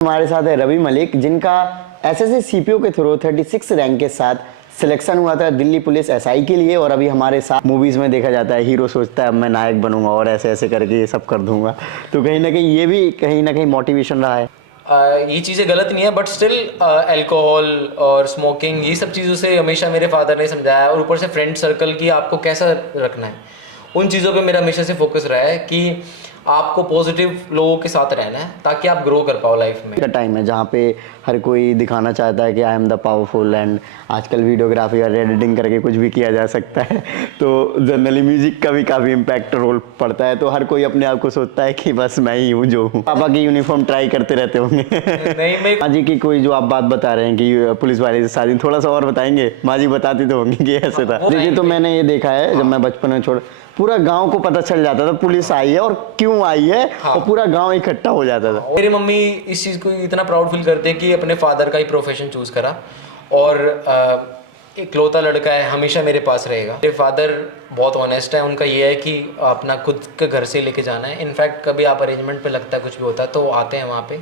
हमारे साथ है रवि मलिक, जिनका एसएससी सीपीओ के थ्रू 36 रैंक के साथ सिलेक्शन हुआ था दिल्ली पुलिस एसआई के लिए। और अभी हमारे साथ मूवीज में देखा जाता है हीरो सोचता है अब मैं नायक बनूंगा और ऐसे ऐसे करके ये सब कर दूंगा, तो कहीं ना कहीं ये भी कहीं ना कहीं मोटिवेशन रहा है। ये चीज़ें गलत नहीं है, बट स्टिल अल्कोहल और स्मोकिंग ये सब चीज़ों से हमेशा मेरे फादर ने समझाया, और ऊपर से फ्रेंड सर्कल की आपको कैसा रखना है, उन चीज़ों पे मेरा हमेशा से फोकस रहा है कि आपको पॉजिटिव लोगों के साथ रहना है ताकि आप ग्रो कर पाओ लाइफ में। का टाइम है जहाँ पे हर कोई दिखाना चाहता है कि I am the powerful, and आजकल वीडियोग्राफी और एडिटिंग करके कुछ भी किया जा सकता है। तो जनरली म्यूजिक का भी काफ़ी इम्पैक्ट रोल पड़ता है, तो हर कोई अपने आप को सोचता है कि बस मैं ही हूँ जो हूँ। पापा की यूनिफॉर्म ट्राई करते रहते होंगे। नहीं, मैं माँ जी की कोई जो आप बात बता रहे हैं कि पुलिस वाले से शादी, थोड़ा सा और बताएंगे? माँ जी बताती तो होंगी कि ऐसे था। देखिए, तो मैंने ये देखा है जब मैं बचपन में पूरा गांव को पता चल जाता था पुलिस आई है और क्यों आई है, और पूरा गांव इकट्ठा हो जाता था। मेरी मम्मी इस चीज़ को इतना प्राउड फील करते हैं कि अपने फादर का ही प्रोफेशन चूज़ करा, और इकलौता लड़का है, हमेशा मेरे पास रहेगा। मेरे फादर बहुत ऑनेस्ट है, उनका ये है कि अपना खुद के घर से लेके जाना है। इनफैक्ट कभी आप अरेंजमेंट पे लगता है कुछ भी होता है तो आते हैं वहाँ पे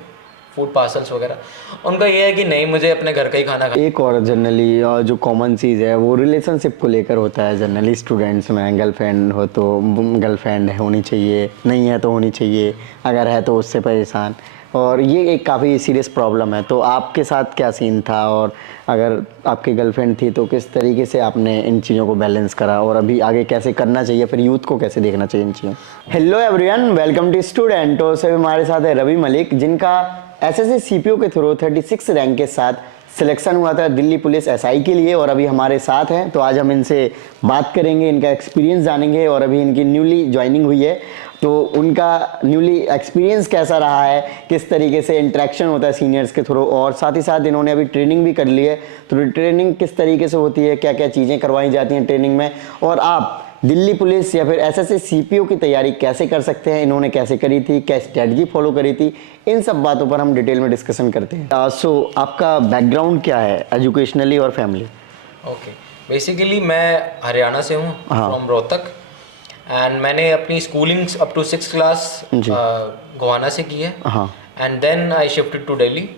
फूड पार्सल्स वगैरह। उनका ये है कि नहीं, मुझे अपने घर का ही खाना खाना। एक और जनरली जो कॉमन चीज़ है वो रिलेशनशिप को लेकर होता है। जनरली स्टूडेंट्स में गर्लफ्रेंड हो तो गर्लफ्रेंड होनी चाहिए, नहीं है तो होनी चाहिए, अगर है तो उससे परेशान, और ये एक काफ़ी सीरियस प्रॉब्लम है। तो आपके साथ क्या सीन था, और अगर आपकी गर्लफ्रेंड थी तो किस तरीके से आपने इन चीज़ों को बैलेंस करा, और अभी आगे कैसे करना चाहिए, फिर यूथ को कैसे देखना चाहिए इन चीज़ों? Hello everyone, welcome to student. तो सभी हमारे साथ है रवि मलिक, जिनका एसएससी सीपीओ के थ्रू 36 रैंक के साथ सिलेक्शन हुआ था दिल्ली पुलिस एसआई के लिए, और अभी हमारे साथ हैं। तो आज हम इनसे बात करेंगे, इनका एक्सपीरियंस जानेंगे, और अभी इनकी न्यूली ज्वाइनिंग हुई है तो उनका न्यूली एक्सपीरियंस कैसा रहा है, किस तरीके से इंटरेक्शन होता है सीनियर्स के थ्रू, और साथ ही साथ इन्होंने अभी ट्रेनिंग भी कर ली है तो ट्रेनिंग किस तरीके से होती है, क्या क्या चीज़ें करवाई जाती हैं ट्रेनिंग में, और आप दिल्ली पुलिस या फिर एसएससी सीपीओ की तैयारी कैसे कर सकते हैं, इन्होंने कैसे करी थी, क्या स्ट्रेटजी फॉलो करी थी, इन सब बातों पर हम डिटेल में डिस्कशन करते हैं। सो आपका बैकग्राउंड क्या है एजुकेशनली और फैमिली? ओके, बेसिकली मैं हरियाणा से हूँ, फ्रॉम रोहतक, एंड मैंने अपनी schooling up to 6th class Gohana से की है, and then I shifted to Delhi.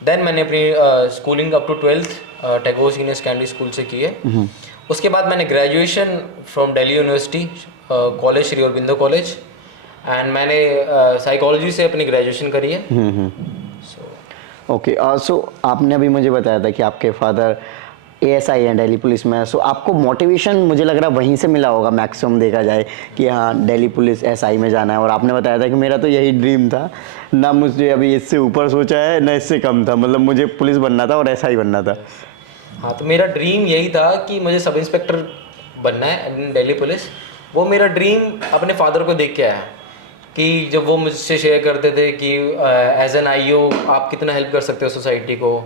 Then मैंने अपनी schooling up to 12th Tagore senior secondary school से की है। उसके बाद मैंने graduation from Delhi university college Shri Aurobindo college, and मैंने साइकोलॉजी से अपनी ग्रेजुएशन करी है। ओके, सो आपने अभी मुझे बताया था कि आपके फादर एएसआई हैं दिल्ली पुलिस में। सो आपको मोटिवेशन मुझे लग रहा है वहीं से मिला होगा मैक्सिमम, देखा जाए कि हाँ दिल्ली पुलिस एसआई में जाना है। और आपने बताया था कि मेरा तो यही ड्रीम था, ना मुझे अभी इससे ऊपर सोचा है ना इससे कम था, मतलब मुझे पुलिस बनना था और एसआई बनना था। हाँ, तो मेरा ड्रीम यही था कि मुझे सब इंस्पेक्टर बनना है दिल्ली पुलिस। वो मेरा ड्रीम अपने फादर को देख के आया कि जब वो मुझसे शेयर करते थे कि एज एन आईओ आप कितना हेल्प कर सकते हो सोसाइटी को,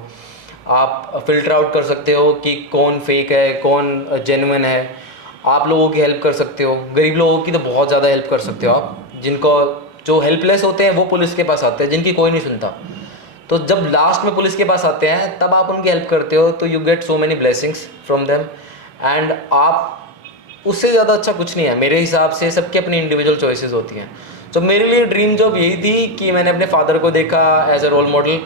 आप फिल्टर आउट कर सकते हो कि कौन फेक है कौन जेन्युइन है, आप लोगों की हेल्प कर सकते हो, गरीब लोगों की तो बहुत ज़्यादा हेल्प कर सकते हो आप, जिनको जो हेल्पलेस होते हैं वो पुलिस के पास आते हैं, जिनकी कोई नहीं सुनता। तो जब लास्ट में पुलिस के पास आते हैं तब आप उनकी हेल्प करते हो, तो you get so many blessings from them, and आप उससे ज़्यादा अच्छा कुछ नहीं है मेरे हिसाब से। सबकी अपनी इंडिविजुअल चॉइसेस होती हैं। तो मेरे लिए ड्रीम जॉब यही थी कि मैंने अपने फादर को देखा एज ए रोल मॉडल,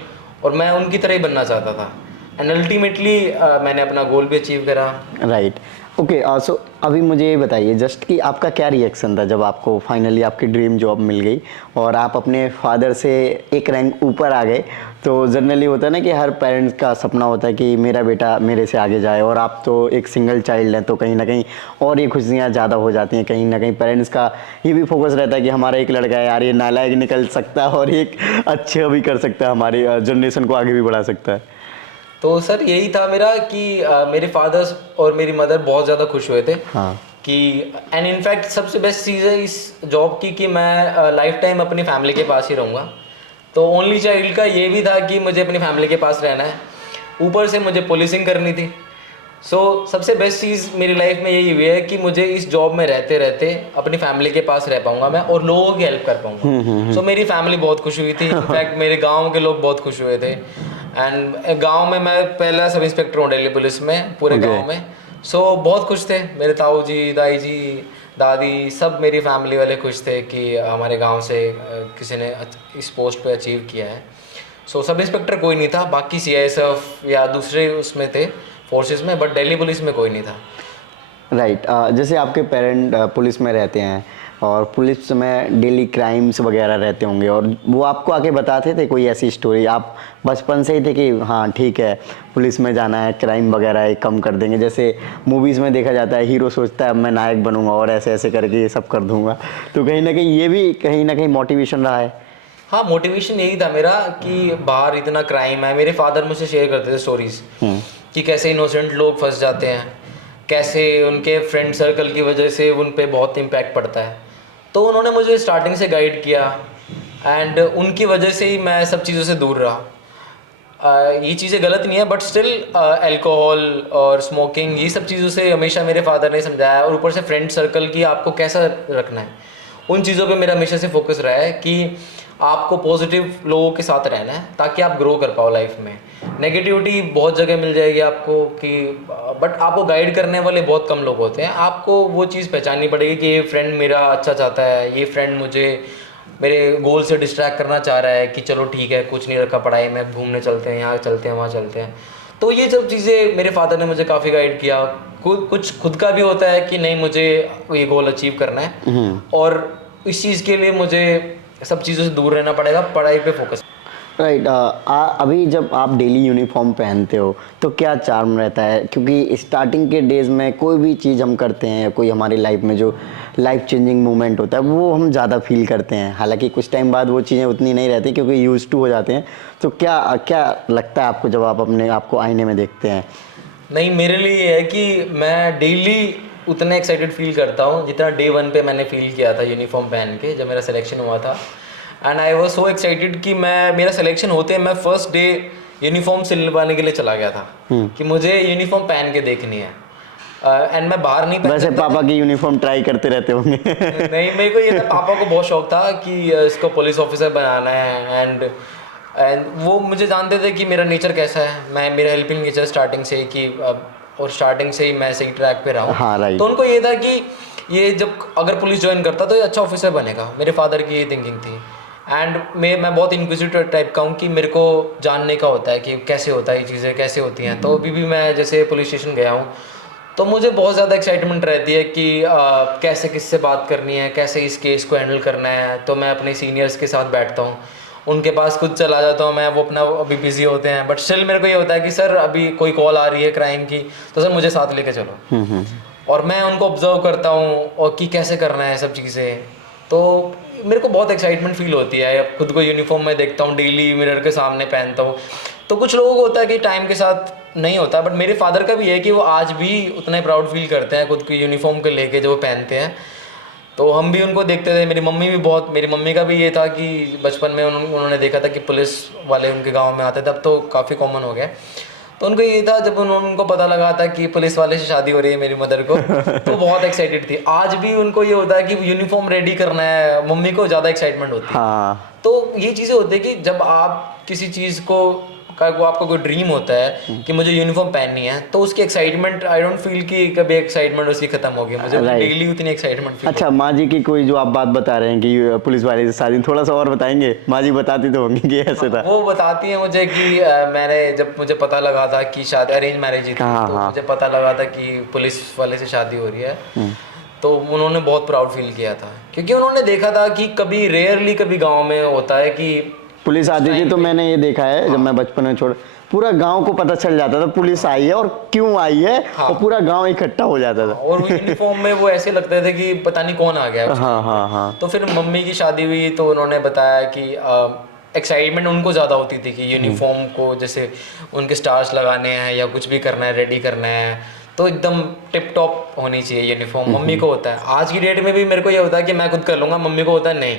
और मैं उनकी तरह ही बनना चाहता था, एंड अल्टीमेटली मैंने अपना गोल भी अचीव करा। Right, okay. सो अभी मुझे ये बताइए जस्ट कि आपका क्या रिएक्शन था जब आपको फाइनली आपकी ड्रीम जॉब मिल गई और आप अपने फादर से एक रैंक ऊपर आ गए। तो जनरली होता है ना कि हर पेरेंट्स का सपना होता है कि मेरा बेटा मेरे से आगे जाए, और आप तो एक सिंगल चाइल्ड हैं तो कहीं ना कहीं और ये खुशियाँ ज़्यादा हो जाती हैं। कहीं ना कहीं पेरेंट्स का ये भी फोकस रहता है कि हमारा एक लड़का है यार, ये नालायक निकल सकता है और एक अच्छा भी कर सकता है, हमारी जनरेशन को आगे भी बढ़ा सकता है। तो सर यही था मेरा कि मेरे फादर्स और मेरी मदर बहुत ज़्यादा खुश हुए थे। हाँ। कि एंड इनफैक्ट सबसे बेस्ट चीज़ है इस जॉब की कि मैं लाइफ टाइम अपनी फैमिली के पास ही रहूँगा। तो ओनली चाइल्ड का ये भी था कि मुझे अपनी फैमिली के पास रहना है, ऊपर से मुझे पुलिसिंग करनी थी। सबसे बेस्ट चीज़ मेरी लाइफ में यही हुई है कि मुझे इस जॉब में रहते रहते अपनी फैमिली के पास रह पाऊंगा मैं, और लोगों की हेल्प कर पाऊंगा। मेरी फैमिली बहुत खुश हुई थी, इनफैक्ट मेरे गांव के लोग बहुत खुश हुए थे। एंड गांव में मैं पहला सब इंस्पेक्टर हूँ दिल्ली पुलिस में पूरे गांव में। बहुत खुश थे मेरे ताऊ जी, दाई जी, दादी, सब मेरी फैमिली वाले खुश थे कि हमारे गांव से किसी ने इस पोस्ट पे अचीव किया है। सो सब इंस्पेक्टर कोई नहीं था, बाकी CISF या दूसरे उसमें थे फोर्सेस में, बट दिल्ली पुलिस में कोई नहीं था। राइट। जैसे आपके पेरेंट पुलिस में रहते हैं और पुलिस में डेली क्राइम्स वगैरह रहते होंगे, और वो आपको आके बताते थे कोई ऐसी स्टोरी? आप बचपन से ही थे कि हाँ ठीक है पुलिस में जाना है, क्राइम वगैरह ये कम कर देंगे? जैसे मूवीज़ में देखा जाता है, हीरो सोचता है अब मैं नायक बनूंगा और ऐसे ऐसे करके ये सब कर दूंगा, तो कहीं ना कहीं ये भी कहीं ना कहीं मोटिवेशन रहा है? हाँ, मोटिवेशन यही था मेरा कि बाहर इतना क्राइम है। मेरे फादर मुझसे शेयर करते थे स्टोरीज कि कैसे इनोसेंट लोग फंस जाते हैं, कैसे उनके फ्रेंड सर्कल की वजह से उन पे बहुत इम्पैक्ट पड़ता है। तो उन्होंने मुझे स्टार्टिंग से गाइड किया, एंड उनकी वजह से ही मैं सब चीज़ों से दूर रहा। ये चीज़ें गलत नहीं है, बट स्टिल अल्कोहल और स्मोकिंग ये सब चीज़ों से हमेशा मेरे फादर ने समझाया, और ऊपर से फ्रेंड सर्कल की आपको कैसा रखना है, उन चीज़ों पे मेरा हमेशा से फोकस रहा है कि आपको पॉजिटिव लोगों के साथ रहना है ताकि आप ग्रो कर पाओ लाइफ में। नेगेटिविटी बहुत जगह मिल जाएगी आपको कि, बट आपको गाइड करने वाले बहुत कम लोग होते हैं। आपको वो चीज़ पहचाननी पड़ेगी कि ये फ्रेंड मेरा अच्छा चाहता है, ये फ्रेंड मुझे मेरे गोल से डिस्ट्रैक्ट करना चाह रहा है कि चलो ठीक है कुछ नहीं रखा पढ़ाई में, घूमने चलते हैं, यहाँ चलते हैं, वहाँ चलते हैं। तो ये सब चीज़ें मेरे फादर ने मुझे काफ़ी गाइड किया। कुछ खुद का भी होता है कि नहीं मुझे ये गोल अचीव करना है, और इस चीज़ के लिए मुझे सब चीज़ों से दूर रहना पड़ेगा, पढ़ाई पे फोकस। राइट। अभी जब आप डेली यूनिफॉर्म पहनते हो तो क्या चार्म रहता है? क्योंकि स्टार्टिंग के डेज़ में कोई भी चीज़ हम करते हैं, कोई हमारी लाइफ में जो लाइफ चेंजिंग मोमेंट होता है वो हम ज़्यादा फील करते हैं। हालांकि कुछ टाइम बाद वो चीज़ें उतनी नहीं रहती क्योंकि यूज टू हो जाते हैं। तो क्या क्या लगता है आपको जब आप अपने आप को आईने में देखते हैं? नहीं, मेरे लिए ये है कि मैं डेली उतना एक्साइटेड फील करता हूँ जितना डे 1 पे मैंने फील किया था यूनिफॉर्म पहन के, जब मेरा सिलेक्शन हुआ था। And I was so excited कि मेरा सिलेक्शन होते मैं फर्स्ट डे यूनिफॉर्म सिलवाने के लिए चला गया था कि मुझे यूनिफॉर्म पहन के देखनी है। एंड मैं बाहर नहीं पहन वैसे सकता पापा की यूनिफॉर्म ट्राई करते रहते होंगे। नहीं, मेरे को ये था, पापा को बहुत शौक था कि इसको पुलिस ऑफिसर बनाना है। एंड वो मुझे जानते थे कि मेरा नेचर कैसा है, मैं मेरा हेल्पिंग नेचर स्टार्टिंग से ही कि और स्टार्टिंग से ही मैं सही ट्रैक पे रहा हूँ। हाँ राइट। तो उनको ये था कि ये जब अगर पुलिस ज्वाइन करता तो ये अच्छा ऑफिसर बनेगा। मेरे फादर की ये थिंकिंग थी। एंड मैं बहुत इंक्विजिटिव टाइप का हूँ कि मेरे को जानने का होता है कि कैसे होता है, ये चीज़ें कैसे होती हैं। तो अभी भी मैं जैसे पुलिस स्टेशन गया हूँ तो मुझे बहुत ज़्यादा एक्साइटमेंट रहती है कि कैसे किससे बात करनी है, कैसे इस केस को हैंडल करना है। तो मैं अपने सीनियर्स के साथ बैठता हूँ, उनके पास खुद चला जाता हूँ मैं, वो अपना अभी बिजी होते हैं, बट स्टिल मेरे को ये होता है कि सर अभी कोई कॉल आ रही है क्राइम की, तो सर मुझे साथ लेके चलो। और मैं उनको ऑब्जर्व करता हूँ और कि कैसे करना है सब चीज़ें। तो मेरे को बहुत एक्साइटमेंट फील होती है। अब खुद को यूनिफॉर्म में देखता हूँ, डेली मिरर के सामने पहनता हूँ। तो कुछ लोगों को होता है कि टाइम के साथ नहीं होता, बट मेरे फादर का भी है कि वो आज भी उतना ही प्राउड फील करते हैं खुद की यूनिफॉर्म को लेके जो वो पहनते हैं। तो हम भी उनको देखते थे। मेरी मम्मी भी बहुत, मेरी मम्मी का भी ये था कि बचपन में उन्होंने देखा था कि पुलिस वाले उनके गांव में आते थे, अब तो काफ़ी कॉमन हो गया। तो उनको ये था, जब उनको पता लगा था कि पुलिस वाले से शादी हो रही है मेरी मदर को, तो बहुत एक्साइटेड थी। आज भी उनको ये होता है कि यूनिफॉर्म रेडी करना है, मम्मी को ज़्यादा एक्साइटमेंट होती है। हाँ तो ये चीज़ें होती है कि जब आप किसी चीज़ को आपका कोई ड्रीम होता है कि मुझे यूनिफॉर्म पहननी है, तो उसकी एक्साइटमेंट, आई डोंट फील कि कभी एक्साइटमेंट उसकी खत्म होगी। मुझे डेली उतनी एक्साइटमेंट फील। अच्छा, माँ जी की कोई जो आप बात बता रहे हैं कि पुलिस वाले से शादी, थोड़ा सा और बताएंगे? माँ जी बताती तो होंगी कि ऐसे था। वो बताती है मुझे कि मैंने, जब मुझे पता लगा था कि शादी अरेंज मैरिज ही थी, तो मुझे पता लगा था कि पुलिस वाले से शादी हो रही है, तो उन्होंने बहुत प्राउड फील किया था, क्योंकि उन्होंने देखा था कि कभी रेयरली कभी गांव में होता है कि पुलिस आती थी। तो मैंने ये देखा है जब मैं बचपन में छोड़, पूरा गांव को पता चल जाता था पुलिस आई है और क्यों आई है। और पूरा गांव इकट्ठा हो जाता था। और यूनिफॉर्म में वो ऐसे लगते थे कि पता नहीं कौन आ गया। हाँ हाँ हाँ। तो फिर मम्मी की शादी हुई तो उन्होंने बताया कि एक्साइटमेंट उनको ज़्यादा होती थी कि यूनिफॉर्म को जैसे उनके स्टार्स लगाने हैं या कुछ भी करना है, रेडी करना है, तो एकदम टिप टॉप होनी चाहिए यूनिफॉर्म। मम्मी को होता है, आज की डेट में भी मेरे को ये होता है कि मैं खुद कर लूँगा, मम्मी को होता है नहीं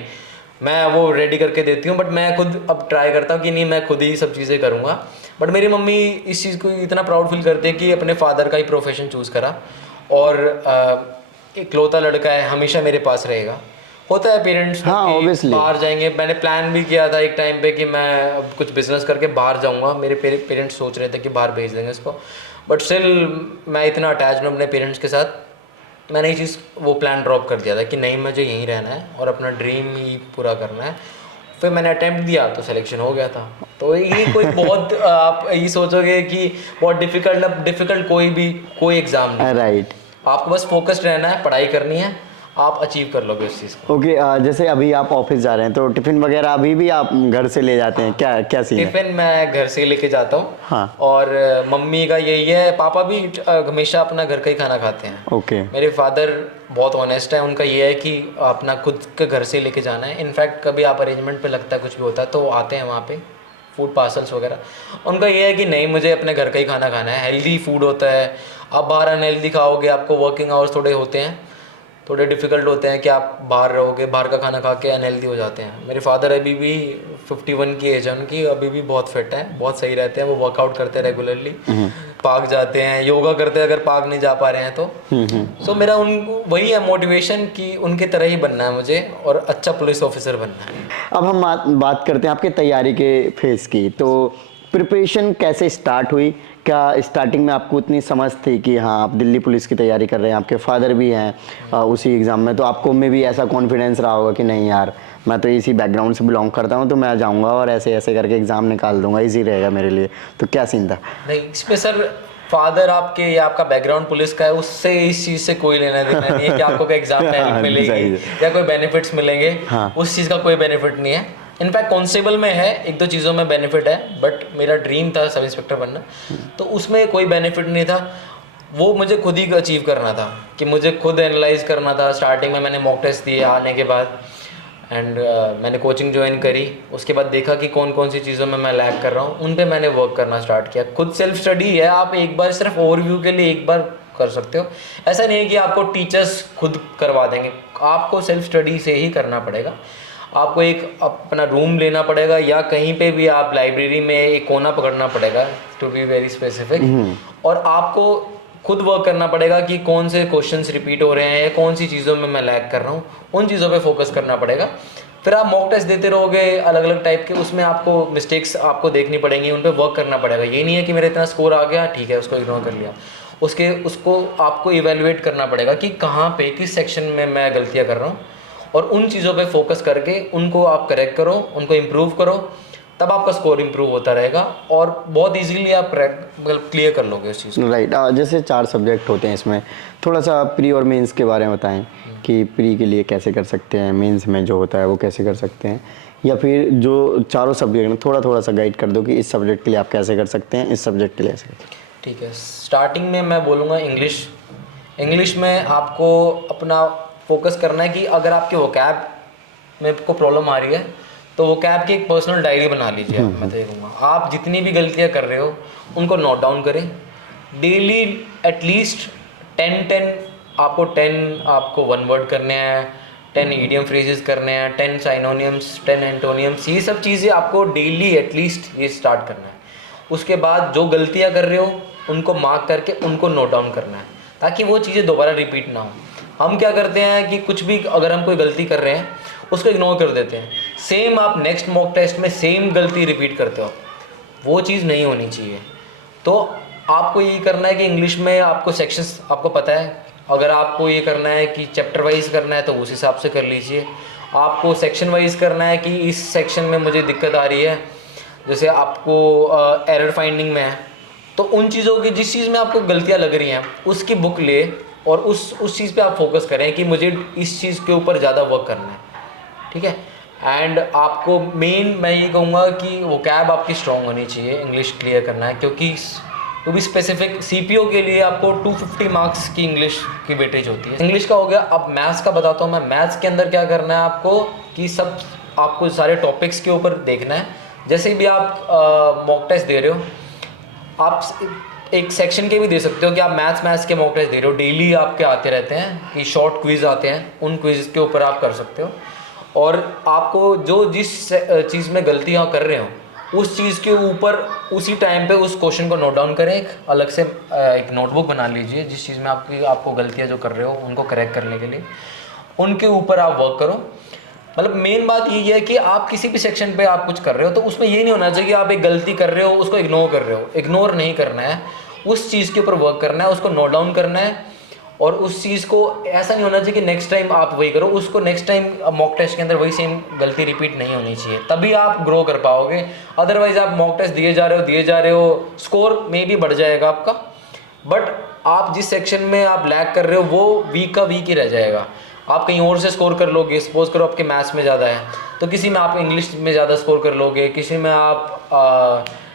मैं वो रेडी करके देती हूँ, बट मैं खुद अब ट्राई करता हूँ कि नहीं मैं खुद ही सब चीज़ें करूँगा। बट मेरी मम्मी इस चीज़ को इतना प्राउड फील करती है कि अपने फादर का ही प्रोफेशन चूज़ करा, और इकलौता लड़का है, हमेशा मेरे पास रहेगा। होता है पेरेंट्स हाँ, obviously। बाहर जाएंगे। मैंने प्लान भी किया था एक टाइम पे कि मैं अब कुछ बिजनेस करके बाहर जाऊंगा, मेरे पेरेंट्स सोच रहे थे कि बाहर भेज देंगे इसको, बट स्टिल मैं इतना अटैच हूँ अपने पेरेंट्स के साथ, मैंने ये चीज़ वो प्लान ड्रॉप कर दिया था कि नहीं मुझे यहीं रहना है और अपना ड्रीम ही पूरा करना है। फिर मैंने अटेम्प्ट दिया तो सिलेक्शन हो गया था। तो ये कोई बहुत आप ये सोचोगे कि बहुत डिफिकल्ट कोई एग्ज़ाम नहीं। राइट। आपको बस फोकस्ड रहना है, पढ़ाई करनी है, आप अचीव कर लोगे उस चीज़ को। ओके, जैसे अभी आप ऑफिस जा रहे हैं तो टिफिन वगैरह अभी भी आप घर से ले जाते हैं, क्या क्या सीन है? टिफिन मैं घर से ही लेके जाता हूँ। हाँ। और मम्मी का यही है, पापा भी हमेशा अपना घर का ही खाना खाते हैं। ओके। मेरे फादर बहुत ऑनेस्ट है, उनका ये है कि अपना खुद के घर से ही लेके जाना है। इनफैक्ट कभी आप अरेंजमेंट पे लगता है कुछ भी होता है तो आते हैं वहाँ पे फूड पार्सल्स वगैरह। उनका ये है कि नहीं, मुझे अपने घर का ही खाना खाना है, हेल्दी फूड होता है। आप बाहर अनहेल्दी खाओगे, आपको वर्किंग आवर्स थोड़े होते हैं, थोड़े डिफ़िकल्ट होते हैं कि आप बाहर रहोगे, बाहर का खाना खा के अनहेल्दी हो जाते हैं। मेरे फादर अभी भी 51 की एज है उनकी, अभी भी बहुत फिट हैं, बहुत सही रहते हैं। वो वर्कआउट करते हैं रेगुलरली, पार्क जाते हैं, योगा करते हैं अगर पार्क नहीं जा पा रहे हैं तो। सो मेरा उनको वही है मोटिवेशन कि उनकी तरह ही बनना है मुझे और अच्छा पुलिस ऑफिसर बनना है। अब हम बात करते हैं आपके तैयारी के फेज़ की। तो प्रिपरेशन कैसे स्टार्ट हुई? क्या स्टार्टिंग में आपको इतनी समझ थी कि हाँ आप दिल्ली पुलिस की तैयारी कर रहे हैं, आपके फादर भी हैं उसी एग्ज़ाम में, तो आपको में भी ऐसा कॉन्फिडेंस रहा होगा कि नहीं यार मैं तो इसी बैकग्राउंड से बिलोंग करता हूँ तो मैं जाऊँगा और ऐसे ऐसे करके एग्ज़ाम निकाल दूंगा, ईजी रहेगा मेरे लिए? तो क्या सीन था? नहीं, इसमें सर फादर आपके या आपका बैकग्राउंड पुलिस का है, उससे इस चीज़ से कोई लेना देना नहीं है कि आपको कोई एग्जाम हाँ, मिलेगी सही या कोई बेनिफिट्स मिलेंगे। हाँ। उस चीज़ का कोई बेनिफिट नहीं है। इनफैक्ट कांस्टेबल में है, एक दो चीज़ों में बेनिफिट है, बट मेरा ड्रीम था सब इंस्पेक्टर बनना, तो उसमें कोई बेनिफिट नहीं था। वो मुझे खुद ही अचीव करना था कि मुझे खुद एनालाइज करना था। स्टार्टिंग में मैंने मॉक टेस्ट दिए आने के बाद एंड मैंने कोचिंग ज्वाइन करी। उसके बाद देखा कि कौन कौन सी चीज़ों में मैं लैग कर रहा हूँ, उन पे मैंने वर्क करना स्टार्ट किया। खुद सेल्फ स्टडी है, आप एक बार सिर्फ ओवरव्यू के लिए एक बार कर सकते हो। ऐसा नहीं है कि आपको टीचर्स खुद करवा देंगे, आपको सेल्फ स्टडी से ही करना पड़ेगा। आपको एक अपना रूम लेना पड़ेगा या कहीं पे भी आप लाइब्रेरी में एक कोना पकड़ना पड़ेगा, टू बी वेरी स्पेसिफिक। और आपको खुद वर्क करना पड़ेगा कि कौन से क्वेश्चंस रिपीट हो रहे हैं या कौन सी चीज़ों में मैं लैग कर रहा हूँ, उन चीज़ों पे फोकस करना पड़ेगा। फिर आप मॉक टेस्ट देते रहोगे अलग अलग टाइप के, उसमें आपको मिस्टेक्स आपको देखनी पड़ेंगी, उन पे वर्क करना पड़ेगा। ये नहीं है कि मेरा इतना स्कोर आ गया ठीक है उसको इग्नोर कर लिया, उसको आपको इवेलुएट करना पड़ेगा कि कहाँ पे किस सेक्शन में मैं गलतियाँ कर रहा हूँ, और उन चीज़ों पे फोकस करके उनको आप करेक्ट करो, उनको इम्प्रूव करो, तब आपका स्कोर इम्प्रूव होता रहेगा और बहुत इजीली आप क्लियर कर लोगे उस चीज़ को। राइट। जैसे 4 सब्जेक्ट होते हैं इसमें, थोड़ा सा प्री और मेंस के बारे में बताएं कि प्री के लिए कैसे कर सकते हैं, मेंस में जो होता है वो कैसे कर सकते हैं, या फिर जो चारों सब्जेक्ट में थोड़ा सा गाइड कर दो कि इस सब्जेक्ट के लिए आप कैसे कर सकते हैं, इस सब्जेक्ट के लिए ऐसे। ठीक है, स्टार्टिंग में मैं बोलूँगा इंग्लिश में आपको अपना फोकस करना है कि अगर आपके वोकैब में को प्रॉब्लम आ रही है तो वोकैब की एक पर्सनल डायरी बना लीजिए। मैं तो ये कहूँगा आप जितनी भी गलतियाँ कर रहे हो उनको नोट डाउन करें डेली, एटलीस्ट 10 आपको वन वर्ड करने हैं, 10 ईडियम फ्रेजेस करने हैं, 10 साइनोनियम्स, 10 एंटोनियम्स, ये सब चीज़ें आपको डेली एटलीस्ट ये स्टार्ट करना है। उसके बाद जो गलतियाँ कर रहे हो उनको मार्क करके उनको नोट डाउन करना है ताकि वो चीज़ें दोबारा रिपीट ना हो। हम क्या करते हैं कि कुछ भी अगर हम कोई गलती कर रहे हैं उसको इग्नोर कर देते हैं, सेम आप नेक्स्ट मॉक टेस्ट में सेम गलती रिपीट करते हो, वो चीज़ नहीं होनी चाहिए। तो आपको ये करना है कि इंग्लिश में आपको सेक्शंस आपको पता है, अगर आपको ये करना है कि चैप्टर वाइज करना है तो उस हिसाब से कर लीजिए। आपको सेक्शन वाइज करना है कि इस सेक्शन में मुझे दिक्कत आ रही है, जैसे आपको एरर फाइंडिंग में है, तो उन चीज़ों की जिस चीज़ में आपको गलतियाँ लग रही हैं उसकी बुक ले और उस चीज़ पे आप फोकस करें कि मुझे इस चीज़ के ऊपर ज़्यादा वर्क करना है, ठीक है। एंड आपको मेन मैं ये कहूँगा कि वोकैब आपकी स्ट्रॉन्ग होनी चाहिए, इंग्लिश क्लियर करना है, क्योंकि टू बी स्पेसिफिक सीपीओ के लिए आपको 250 मार्क्स की इंग्लिश की वेटेज होती है। इंग्लिश का हो गया। अब मैथ्स का बताता हूँ मैं। मैथ्स के अंदर क्या करना है आपको कि सब आपको सारे टॉपिक्स के ऊपर देखना है। जैसे भी आप मॉक टेस्ट दे रहे हो, आप एक सेक्शन के भी दे सकते हो कि आप मैथ्स के मॉक टेस्ट दे रहे हो, डेली आपके आते रहते हैं कि शॉर्ट क्विज़ आते हैं, उन क्विज़ के ऊपर आप कर सकते हो। और आपको जो जिस चीज़ में गलतियाँ कर रहे हो उस चीज़ के ऊपर उसी टाइम पे उस क्वेश्चन को नोट डाउन करें, एक अलग से एक नोटबुक बना लीजिए जिस चीज़ में आपको गलतियाँ जो कर रहे हो उनको करेक्ट करने के लिए उनके ऊपर आप वर्क करो। मतलब मेन बात यही है कि आप किसी भी सेक्शन पे आप कुछ कर रहे हो तो उसमें ये नहीं होना चाहिए कि आप एक गलती कर रहे हो उसको इग्नोर कर रहे हो। इग्नोर नहीं करना है, उस चीज़ के ऊपर वर्क करना है, उसको नोट डाउन करना है और उस चीज़ को ऐसा नहीं होना चाहिए कि नेक्स्ट टाइम आप वही करो, उसको नेक्स्ट टाइम मॉक टेस्ट के अंदर वही सेम गलती रिपीट नहीं होनी चाहिए, तभी आप ग्रो कर पाओगे। अदरवाइज आप मॉक टेस्ट दिए जा रहे हो, स्कोर में भी बढ़ जाएगा आपका, बट आप जिस सेक्शन में आप लैग कर रहे हो वो वीक का वीक ही रह जाएगा। आप कहीं और से स्कोर कर लोगे, सपोज करो आपके मैथ्स में ज़्यादा है तो किसी में आप इंग्लिश में ज़्यादा स्कोर कर लोगे, किसी में आप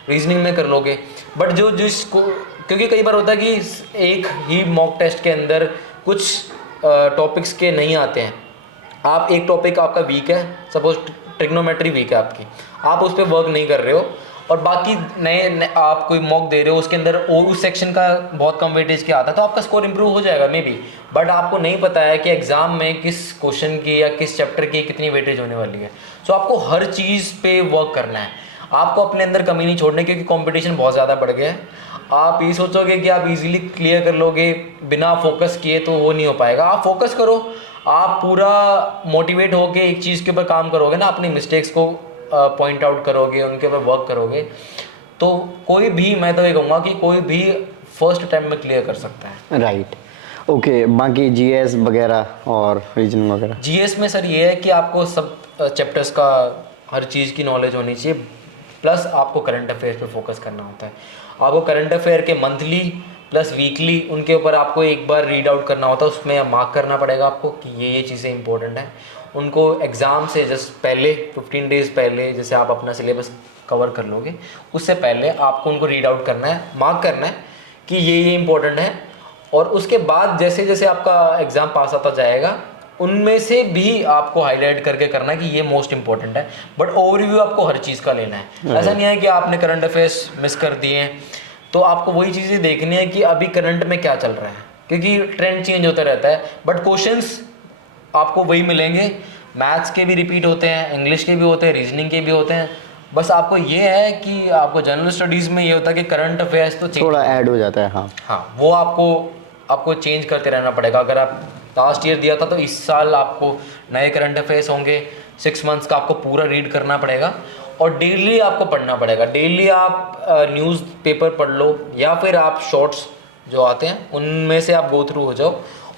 रीजनिंग में कर लोगे, बट जो जिसको, क्योंकि कई बार होता है कि एक ही मॉक टेस्ट के अंदर कुछ टॉपिक्स के नहीं आते हैं। आप एक टॉपिक आपका वीक है, सपोज ट्रिग्नोमेट्री वीक है आपकी, आप उस पर वर्क नहीं कर रहे हो और बाकी नए आप कोई मॉक दे रहे हो उसके अंदर उस सेक्शन का बहुत कम वेटेज के आता है, तो आपका स्कोर इंप्रूव हो जाएगा मे बी, बट आपको नहीं पता है कि एग्जाम में किस क्वेश्चन की या किस चैप्टर की कितनी वेटेज होने वाली है। सो आपको हर चीज़ पे वर्क करना है, आपको अपने अंदर कमी नहीं छोड़नी, क्योंकि कंपटीशन बहुत ज़्यादा बढ़ गया है। आप ये सोचोगे कि आप इजीली क्लियर कर लोगे बिना फोकस किए, तो वो नहीं हो पाएगा। आप फोकस करो, आप पूरा मोटिवेट होके एक चीज़ के ऊपर काम करोगे ना, अपनी मिस्टेक्स को पॉइंट आउट करोगे, उनके ऊपर वर्क करोगे, तो कोई भी, मैं तो ये कहूँगा कि कोई भी फर्स्ट अटैम्प्ट में क्लियर कर सकता है। Right, okay. बाकी जीएस वगैरह और रीजनिंग वगैरह? जीएस में सर ये है कि आपको सब चैप्टर्स का हर चीज़ की नॉलेज होनी चाहिए, प्लस आपको करंट अफेयर्स पे फोकस करना होता है। आपको करंट अफेयर के मंथली प्लस वीकली उनके ऊपर आपको एक बार रीड आउट करना होता है, उसमें मार्क करना पड़ेगा आपको कि ये चीज़ें इंपॉर्टेंट हैं। उनको एग्ज़ाम से जस्ट पहले 15 डेज़ पहले, जैसे आप अपना सिलेबस कवर कर लोगे, उससे पहले आपको उनको रीड आउट करना है, मार्क करना है कि ये इंपॉर्टेंट है, और उसके बाद जैसे जैसे आपका एग्ज़ाम पास आता जाएगा उनमें से भी आपको हाईलाइट करके करना है कि ये मोस्ट इंपॉर्टेंट है, बट ओवरव्यू आपको हर चीज़ का लेना है। ऐसा नहीं है कि आपने करंट अफेयर्स मिस कर दिए हैं, तो आपको वही चीज़ें देखनी है कि अभी करंट में क्या चल रहा है, क्योंकि ट्रेंड चेंज होता रहता है, बट क्वेश्चंस आपको वही मिलेंगे। मैथ्स के भी रिपीट होते हैं, इंग्लिश के भी होते हैं, रीजनिंग के भी होते हैं, बस आपको ये है कि आपको जनरल स्टडीज़ में ये होता है कि करंट अफेयर्स तो थोड़ा ऐड हो जाता है। हाँ हाँ, वो आपको चेंज करते रहना पड़ेगा। अगर आप लास्ट ईयर दिया था तो इस साल आपको नए करंट अफेयर्स होंगे, 6 मंथ्स का आपको पूरा रीड करना पड़ेगा, और डेली आपको पढ़ना पड़ेगा। डेली आप न्यूज़ पेपर पढ़ लो, या फिर आप शॉर्ट्स जो आते हैं उनमें से आप गो थ्रू हो जाओ,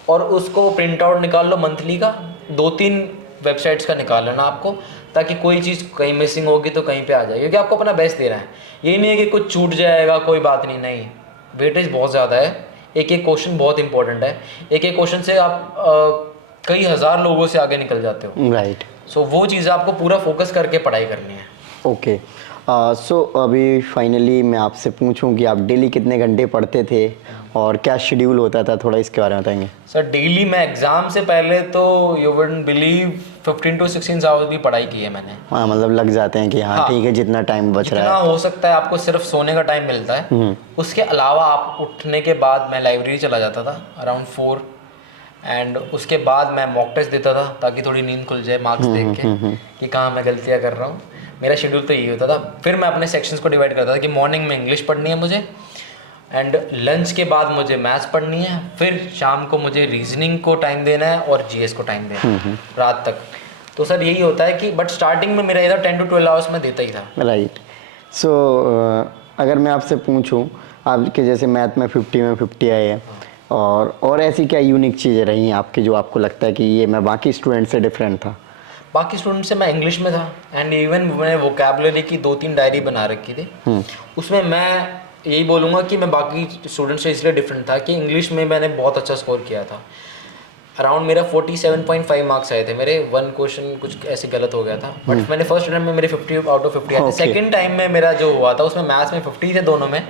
और उसको प्रिंट आउट निकाल लो मंथली का, 2-3 वेबसाइट्स का निकाल लेना आपको, ताकि कोई चीज़ कहीं मिसिंग होगी तो कहीं पे आ जाए, क्योंकि आपको अपना बेस्ट दे रहा है। ये नहीं है कि कुछ छूट जाएगा, कोई बात नहीं, नहीं, वेटेज बहुत ज़्यादा है, एक एक क्वेश्चन बहुत इंपॉर्टेंट है, एक एक क्वेश्चन से आप कई हज़ार लोगों से आगे निकल जाते हो। राइट। सो वो चीज़ आपको पूरा फोकस करके पढ़ाई करनी है। ओके, सो अभी फाइनली मैं आपसे पूछूं कि आप डेली कितने घंटे पढ़ते थे और क्या शेड्यूल होता था, थोड़ा इसके बारे में बताएंगे? सर डेली मैं एग्ज़ाम से पहले तो you wouldn't believe 15 to 16 hours भी पढ़ाई की है मैंने। हाँ, मतलब लग जाते हैं कि हाँ ठीक है, जितना टाइम बच रहा जितना है। हो सकता है आपको सिर्फ सोने का टाइम मिलता है, उसके अलावा आप उठने के बाद मैं लाइब्रेरी चला जाता था अराउंड 4, एंड उसके बाद मैं मॉक टेस्ट देता था ताकि थोड़ी नींद खुल जाए मार्क्स देख के कि कहाँ मैं गलतियाँ कर रहा हूँ। मेरा शेड्यूल तो यही होता था। फिर मैं अपने सेक्शंस को डिवाइड करता था कि मॉर्निंग में इंग्लिश पढ़नी है मुझे, एंड लंच के बाद मुझे मैथ्स पढ़नी है, फिर शाम को मुझे रीजनिंग को टाइम देना है और जीएस को टाइम देना है रात तक। तो सर यही होता है कि, बट स्टार्टिंग में मेरा इधर 10 to 12 आवर्स में देता ही था। राइट। सो अगर मैं आपसे पूछूं, आपके जैसे मैथ में 50 आए हैं, और ऐसी क्या यूनिक चीज़ें रही हैं आपकी जो आपको लगता है कि ये मैं बाकी स्टूडेंट से डिफरेंट था? बाकी स्टूडेंट से मैं इंग्लिश में था, एंड इवन मैंने वोकेबलरी की 2-3 डायरी बना रखी थी। उसमें मैं यही बोलूँगा कि मैं बाकी स्टूडेंट से इसलिए डिफरेंट था कि इंग्लिश में मैंने बहुत अच्छा स्कोर किया था। अराउंड मेरा 47.5 मार्क्स आए थे मेरे, 1 क्वेश्चन कुछ ऐसे गलत हो गया था, बट मैंने फर्स्ट अटेम्प्ट में मेरे 50 आउट ऑफ 50 आए थे। सेकंड टाइम में मेरा जो हुआ था उसमें मैथ्स में 50 थे दोनों में,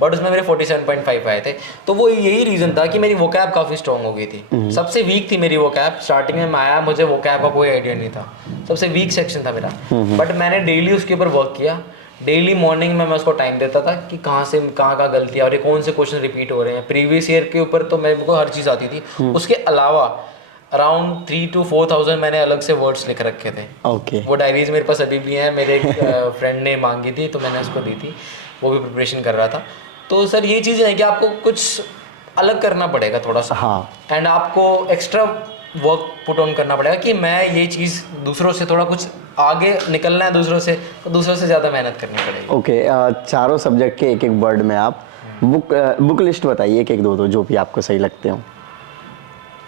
बट उसमें मेरे 47.5 आए थे। तो वो यही रीज़न था कि मेरी वोकैब काफ़ी स्ट्रॉन्ग हो गई थी। सबसे वीक थी मेरी वोकैब, स्टार्टिंग में मैं आया, मुझे वोकैब का कोई आइडिया नहीं था, सबसे वीक सेक्शन था मेरा, बट मैंने डेली उसके ऊपर वर्क किया। डेली मॉर्निंग में मैं उसको टाइम देता था कि कहाँ से कहाँ गलतियाँ और ये कौन से क्वेश्चन रिपीट हो रहे हैं। प्रीवियस ईयर के ऊपर तो मेरे को हर चीज़ आती थी, उसके अलावा अराउंड 3 to 4,000 मैंने अलग से वर्ड्स लिख रखे थे। ओके। वो डायरीज मेरे पास अभी भी हैं, मेरे एक फ्रेंड ने मांगी थी तो मैंने उसको दी थी, वो भी प्रिपरेशन कर रहा था। तो सर ये चीज़ है कि आपको कुछ अलग करना पड़ेगा थोड़ा सा, हाँ, एंड आपको एक्स्ट्रा वर्क पुट ऑन करना पड़ेगा कि मैं ये चीज़ दूसरों से थोड़ा कुछ आगे निकलना है, दूसरों से, तो दूसरों से ज़्यादा मेहनत करनी पड़ेगी। ओके, चारों सब्जेक्ट के एक एक वर्ड में आप बुक लिस्ट बताइए, एक एक दो जो भी आपको सही लगते हो।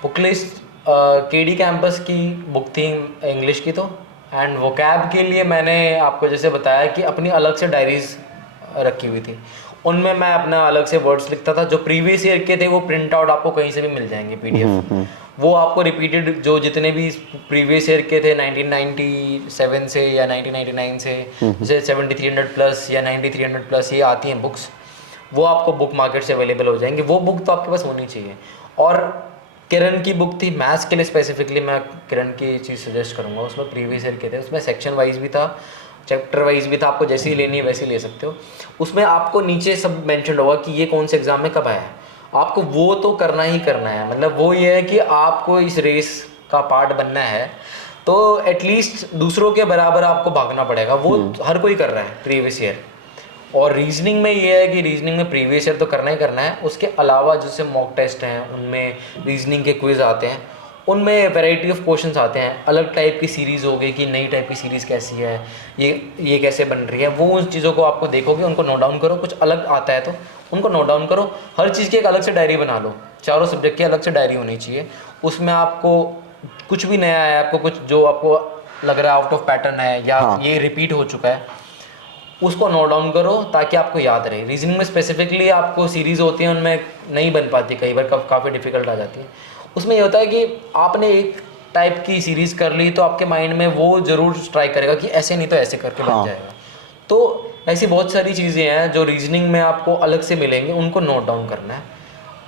बुक लिस्ट केडी कैंपस की बुक थी इंग्लिश की तो, एंड वोकैब के लिए मैंने आपको जैसे बताया कि अपनी अलग से डायरीज रखी हुई थी। उनमें मैं अपना अलग से वर्ड्स लिखता था। जो प्रीवियस ईयर के थे वो प्रिंट आउट आपको कहीं से भी मिल जाएंगे पीडीएफ। वो आपको रिपीटेड जो जितने भी प्रीवियस ईयर के थे 1997 से या 1999 से, जैसे 7300 प्लस या 9300 प्लस ये आती हैं बुक्स, वो आपको बुक मार्केट से अवेलेबल हो जाएंगे। वो बुक तो आपके पास होनी चाहिए। और किरण की बुक थी मैथ्स के लिए स्पेसिफिकली, मैं किरण की चीज़ सजेस्ट करूँगा। उसमें प्रीवियस ईयर के थे, उसमें सेक्शन वाइज भी था, चैप्टर वाइज भी था, आपको जैसी लेनी है वैसी ले सकते हो। उसमें आपको नीचे सब मेंशन होगा कि ये कौन से एग्जाम में कब आया है, आपको वो तो करना ही करना है। मतलब वो ये है कि आपको इस रेस का पार्ट बनना है तो एटलीस्ट दूसरों के बराबर आपको भागना पड़ेगा। वो हर कोई कर रहा है प्रीवियस ईयर। और रीजनिंग में ये है कि रीजनिंग में प्रीवियस ईयर तो करना ही करना है, उसके अलावा जैसे मॉक टेस्ट हैं उनमें रीजनिंग के क्विज आते हैं, उनमें वैरायटी ऑफ क्वेश्चंस आते हैं। अलग टाइप की सीरीज़ हो गई कि नई टाइप की सीरीज़ कैसी है, ये कैसे बन रही है, वो उन चीज़ों को आपको देखोगे, उनको नोट डाउन करो। कुछ अलग आता है तो उनको नोट डाउन करो। हर चीज़ की एक अलग से डायरी बना लो, चारों सब्जेक्ट की अलग से डायरी होनी चाहिए। उसमें आपको कुछ भी नया है, आपको कुछ जो आपको लग रहा है आउट ऑफ पैटर्न है या ये रिपीट हो चुका है, उसको नोट डाउन करो ताकि आपको याद रहे। रीजनिंग में स्पेसिफिकली आपको सीरीज़ होती हैं, उनमें नहीं बन पाती, कई बार काफ़ी डिफिकल्ट आ जाती है। उसमें ये होता है कि आपने एक टाइप की सीरीज़ कर ली तो आपके माइंड में वो ज़रूर स्ट्राइक करेगा कि ऐसे नहीं तो ऐसे करके बन जाएगा। तो ऐसी बहुत सारी चीज़ें हैं जो रीजनिंग में आपको अलग से मिलेंगे, उनको नोट डाउन करना है।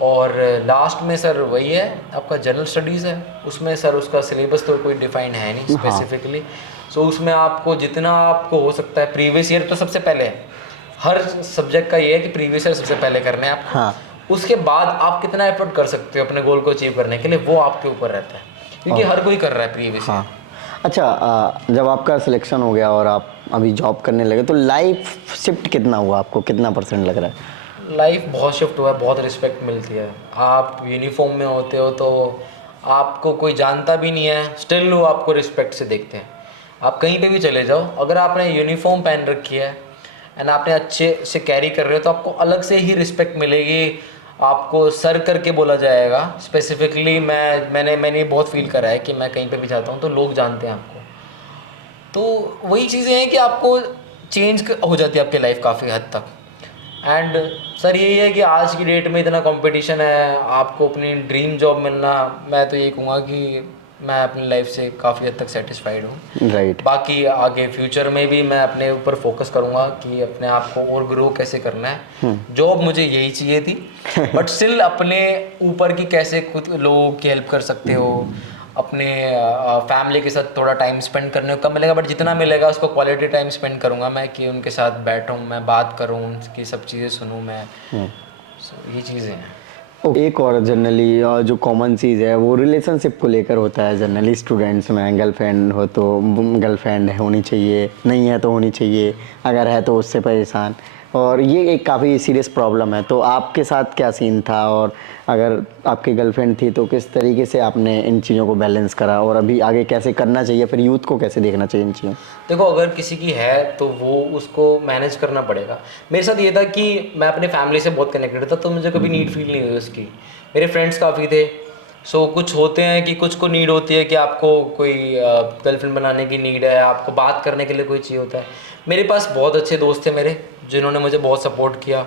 और लास्ट में सर वही है आपका जनरल स्टडीज़ है, उसमें सर उसका सिलेबस तो कोई डिफाइन है नहीं स्पेसिफिकली। सो उसमें आपको जितना आपको हो सकता है, प्रीवियस ईयर तो सबसे पहले है, हर सब्जेक्ट का ये है कि प्रीवियस ईयर सबसे पहले करने हैं आपको। उसके बाद आप कितना एफर्ट कर सकते हो अपने गोल को अचीव करने के लिए, वो आपके ऊपर रहता है, क्योंकि हर कोई कर रहा है प्रीवियस ईयर। अच्छा, जब आपका सिलेक्शन हो गया और आप अभी जॉब करने लगे तो लाइफ शिफ्ट कितना हुआ, आपको कितना % लग रहा है? लाइफ बहुत शिफ्ट हुआ है, बहुत रिस्पेक्ट मिलती है। आप यूनिफॉर्म में होते हो तो आपको कोई जानता भी नहीं है, स्टिल लोग आपको रिस्पेक्ट से देखते हैं। आप कहीं पे भी चले जाओ, अगर आपने यूनिफॉर्म पहन रखी है एंड आपने अच्छे से कैरी कर रहे हो तो आपको अलग से ही रिस्पेक्ट मिलेगी। आपको सर करके बोला जाएगा। स्पेसिफिकली मैंने बहुत फील करा है कि मैं कहीं पे भी जाता हूँ तो लोग जानते हैं आपको। तो वही चीज़ें हैं कि आपको चेंज हो जाती है आपकी लाइफ काफ़ी हद तक। एंड सर यही है कि आज की डेट में इतना कंपटीशन है, आपको अपनी ड्रीम जॉब मिलना, मैं तो यही कहूँगा कि मैं अपनी लाइफ से काफ़ी हद तक सेटिस्फाइड हूँ। राइट। बाकी आगे फ्यूचर में भी मैं अपने ऊपर फोकस करूँगा कि अपने आप को और ग्रो कैसे करना है। जॉब मुझे यही चाहिए थी, बट स्टिल अपने ऊपर की कैसे खुद लोगों की हेल्प कर सकते हो, अपने फैमिली के साथ थोड़ा टाइम स्पेंड करने को कम मिलेगा, बट जितना मिलेगा उसको क्वालिटी टाइम स्पेंड करूँगा मैं, कि उनके साथ बैठूँ, मैं बात करूँ, उनकी सब चीज़ें सुनूँ मैं। So, ये चीज़ें हैं। एक और जनरली जो कॉमन चीज़ है वो रिलेशनशिप को लेकर होता है। जनरली स्टूडेंट्स में गर्लफ्रेंड हो तो गर्लफ्रेंड होनी चाहिए, नहीं है तो होनी चाहिए, अगर है तो उससे परेशान, और ये एक काफ़ी सीरियस प्रॉब्लम है। तो आपके साथ क्या सीन था, और अगर आपकी गर्लफ्रेंड थी तो किस तरीके से आपने इन चीज़ों को बैलेंस करा, और अभी आगे कैसे करना चाहिए, फिर यूथ को कैसे देखना चाहिए इन चीज़ों? देखो, अगर किसी की है तो वो उसको मैनेज करना पड़ेगा। मेरे साथ ये था कि मैं अपने फैमिली से बहुत कनेक्टेड था, तो मुझे कभी नीड फील नहीं हुई उसकी। मेरे फ्रेंड्स काफ़ी थे। सो कुछ होते हैं कि कुछ को नीड होती है कि आपको कोई गर्लफ्रेंड बनाने की नीड है, आपको बात करने के लिए कोई चाहिए होता है। मेरे पास बहुत अच्छे दोस्त थे मेरे, जिन्होंने मुझे बहुत सपोर्ट किया।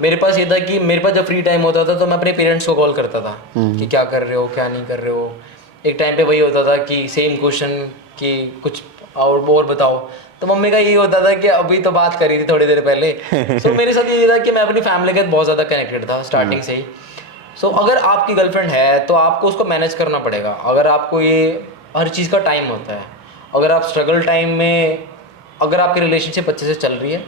मेरे पास ये था कि मेरे पास जब फ्री टाइम होता था तो मैं अपने पेरेंट्स को कॉल करता था कि क्या कर रहे हो, क्या नहीं कर रहे हो। एक टाइम पे वही होता था कि सेम क्वेश्चन कि कुछ और बताओ, तो मम्मी का यही होता था कि अभी तो बात करी थी थोड़ी देर पहले। सो मेरे साथ ये था कि मैं अपनी फैमिली के साथ बहुत ज़्यादा कनेक्टेड था स्टार्टिंग से ही। सो अगर आपकी गर्लफ्रेंड है तो आपको उसको मैनेज करना पड़ेगा। अगर आपको ये हर चीज़ का टाइम होता है, अगर आप स्ट्रगल टाइम में, अगर आपकी रिलेशनशिप अच्छे से चल रही है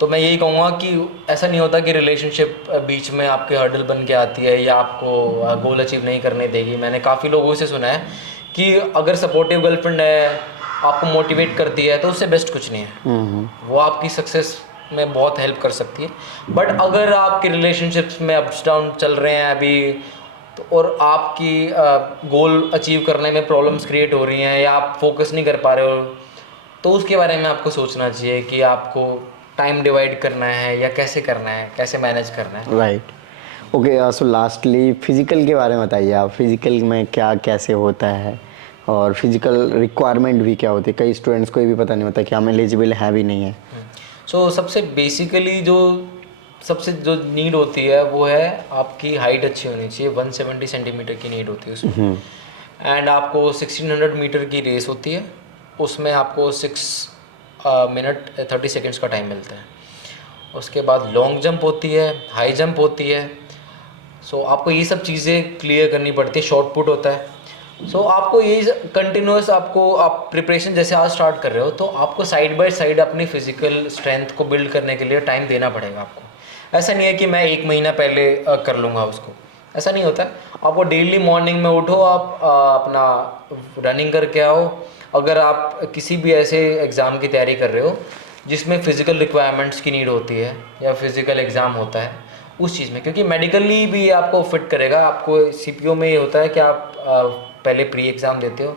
तो मैं यही कहूँगा कि ऐसा नहीं होता कि रिलेशनशिप बीच में आपके हर्डल बन के आती है या आपको गोल अचीव नहीं करने देगी। मैंने काफ़ी लोगों से सुना है कि अगर सपोर्टिव गर्लफ्रेंड है, आपको मोटिवेट करती है, तो उससे बेस्ट कुछ नहीं है। वो आपकी सक्सेस में बहुत हेल्प कर सकती है। बट अगर आपके रिलेशनशिप्स में अप्स डाउन चल रहे हैं अभी तो, और आपकी गोल अचीव करने में प्रॉब्लम्स क्रिएट हो रही हैं या आप फोकस नहीं कर पा रहे हो, तो उसके बारे में आपको सोचना चाहिए कि आपको टाइम डिवाइड करना है या कैसे करना है, कैसे मैनेज करना है। राइट। ओके, सो लास्टली फिज़िकल के बारे में बताइए आप, फिज़िकल में क्या कैसे होता है और फिज़िकल रिक्वायरमेंट भी क्या होती है? कई स्टूडेंट्स को ये भी पता नहीं होता कि हम एलिजिबल है भी नहीं है। सो सबसे बेसिकली सबसे जो नीड होती है वो है आपकी हाइट अच्छी होनी चाहिए, 170 सेंटीमीटर की नीड होती है उसमें। एंड आपको 1600 मीटर की रेस होती है, उसमें आपको 6 मिनट 30 सेकेंड्स का टाइम मिलता है। उसके बाद लॉन्ग जंप होती है, हाई जंप होती है। सो आपको ये सब चीज़ें क्लियर करनी पड़ती है। शॉर्ट पुट होता है। सो आपको ये कंटिन्यूस आपको आप प्रिपरेशन जैसे आज स्टार्ट कर रहे हो तो आपको साइड बाय साइड अपनी फिजिकल स्ट्रेंथ को बिल्ड करने के लिए टाइम देना पड़ेगा आपको। ऐसा नहीं है कि मैं 1 महीना पहले कर लूँगा उसको, ऐसा नहीं होता। आपको डेली मॉर्निंग में उठो, आप अपना रनिंग करके आओ। अगर आप किसी भी ऐसे एग्ज़ाम की तैयारी कर रहे हो जिसमें फ़िज़िकल रिक्वायरमेंट्स की नीड होती है या फिज़िकल एग्ज़ाम होता है उस चीज़ में, क्योंकि मेडिकली भी आपको फिट करेगा। आपको सीपीओ में ये होता है कि आप पहले प्री एग्ज़ाम देते हो,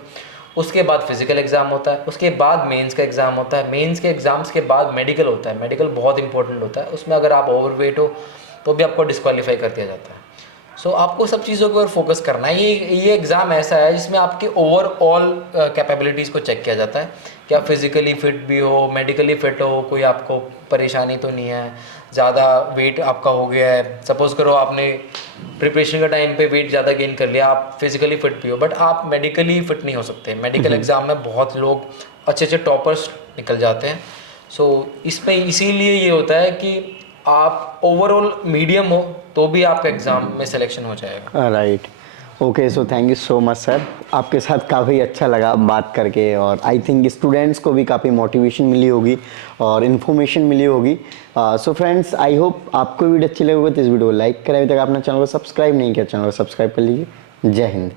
उसके बाद फिज़िकल एग्ज़ाम होता है, उसके बाद मेंस का एग्ज़ाम होता है, मेंस के एग्ज़ाम्स के बाद मेडिकल होता है। मेडिकल बहुत इंपॉर्टेंट होता है, उसमें अगर आप ओवरवेट हो तो भी आपको डिस्क्वालीफाई कर दिया जाता है। सो आपको सब चीज़ों के ऊपर फोकस करना है। ये एग्ज़ाम ऐसा है जिसमें आपके ओवरऑल कैपेबिलिटीज़ को चेक किया जाता है कि आप फिज़िकली फ़िट भी हो, मेडिकली फ़िट हो, कोई आपको परेशानी तो नहीं है, ज़्यादा वेट आपका हो गया है। सपोज़ करो आपने प्रिपरेशन का टाइम पे वेट ज़्यादा गेन कर लिया, आप फिज़िकली फ़िट भी हो बट आप मेडिकली फ़िट नहीं हो सकते। मेडिकल एग्ज़ाम में बहुत लोग अच्छे अच्छे टॉपर्स निकल जाते हैं। सो इसमें इसीलिए ये होता है कि आप ओवरऑल मीडियम हो तो भी आपका एग्ज़ाम में सिलेक्शन हो जाएगा। Right. Okay, so thank you so much sir, आपके साथ काफ़ी अच्छा लगा बात करके और आई थिंक स्टूडेंट्स को भी काफ़ी मोटिवेशन मिली होगी और इन्फॉर्मेशन मिली होगी। सो फ्रेंड्स, आई होप आपको वीडियो अच्छी लगी होगी तो इस वीडियो को लाइक करें। अभी तक आपने चैनल को सब्सक्राइब नहीं किया, चैनल को सब्सक्राइब कर लीजिए। जय हिंद।